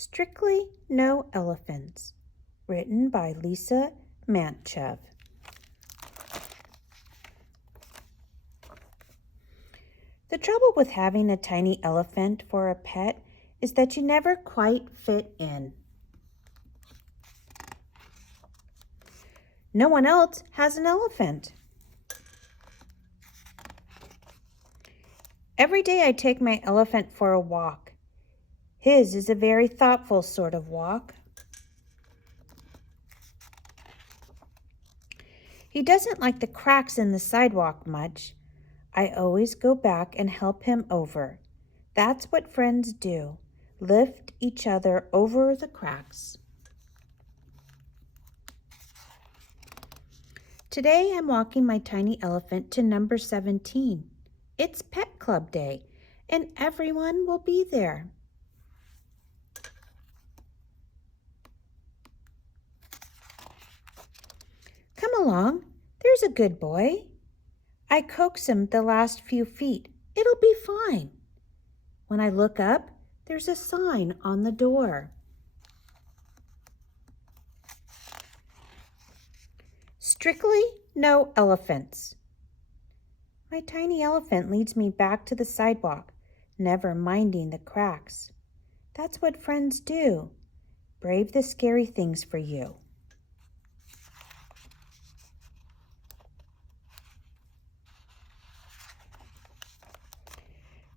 Strictly No Elephants, written by Lisa Mantchev. The trouble with having a tiny elephant for a pet is that you never quite fit in. No one else has an elephant. Every day I take my elephant for a walk. His is a very thoughtful sort of walk. He doesn't like the cracks in the sidewalk much. I always go back and help him over. That's what friends do, lift each other over the cracks. Today I'm walking my tiny elephant to number 17. It's Pet Club Day, and everyone will be there. Come along, there's a good boy. I coax him the last few feet. It'll be fine. When I look up, there's a sign on the door. Strictly No Elephants. My tiny elephant leads me back to the sidewalk, never minding the cracks. That's what friends do. Brave the scary things for you.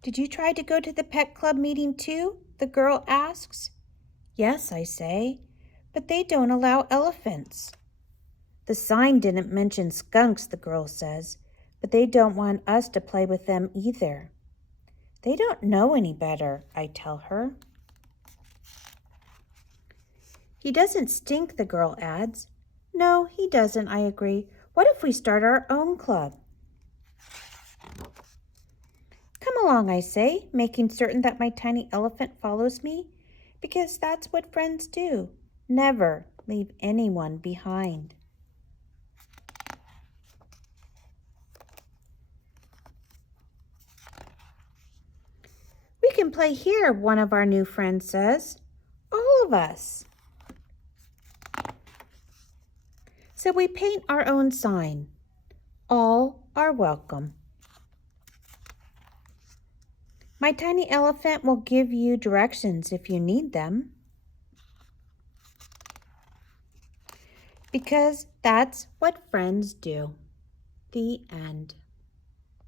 Did you try to go to the pet club meeting too? The girl asks. Yes, I say, but they don't allow elephants. The sign didn't mention skunks, the girl says, but they don't want us to play with them either. They don't know any better, I tell her. He doesn't stink, the girl adds. No, he doesn't, I agree. What if we start our own club? Come along, I say, making certain that my tiny elephant follows me, because that's what friends do. Never leave anyone behind. We can play here, one of our new friends says. All of us. So we paint our own sign. All are welcome. My tiny elephant will give you directions if you need them. Because that's what friends do. The end.